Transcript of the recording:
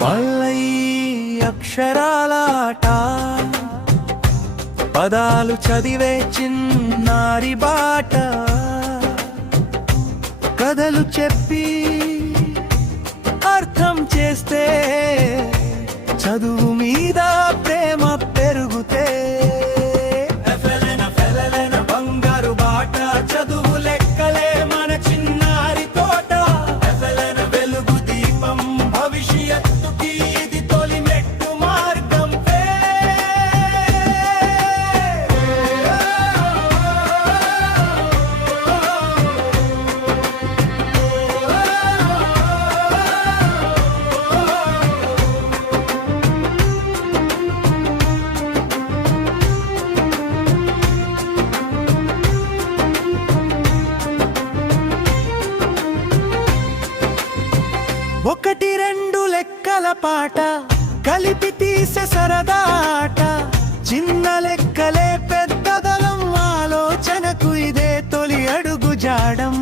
పల్లై అక్షరాల ఆట, పదాలు చదివే చిన్నారి బాట, కథలు చెప్పి అర్థం చేస్తే చదువు మీద ప్రేమ పెరుగుతే. ఫెలెన బంగారు బాట, చదువు లెక్కలే మన చిన్నారి తోట. ఫెలెన వెలుగు దీపం, భవిష్యత్తుకి ఇది తొలి మెట్టు మార్గం. ఒకటి రెండు లెక్కల పాట, కలిపి తీసే సరదా ఆట. చిన్న లెక్కలే పెద్దదలం, ఆలోచనకు ఇదే తొలి అడుగు జాడం.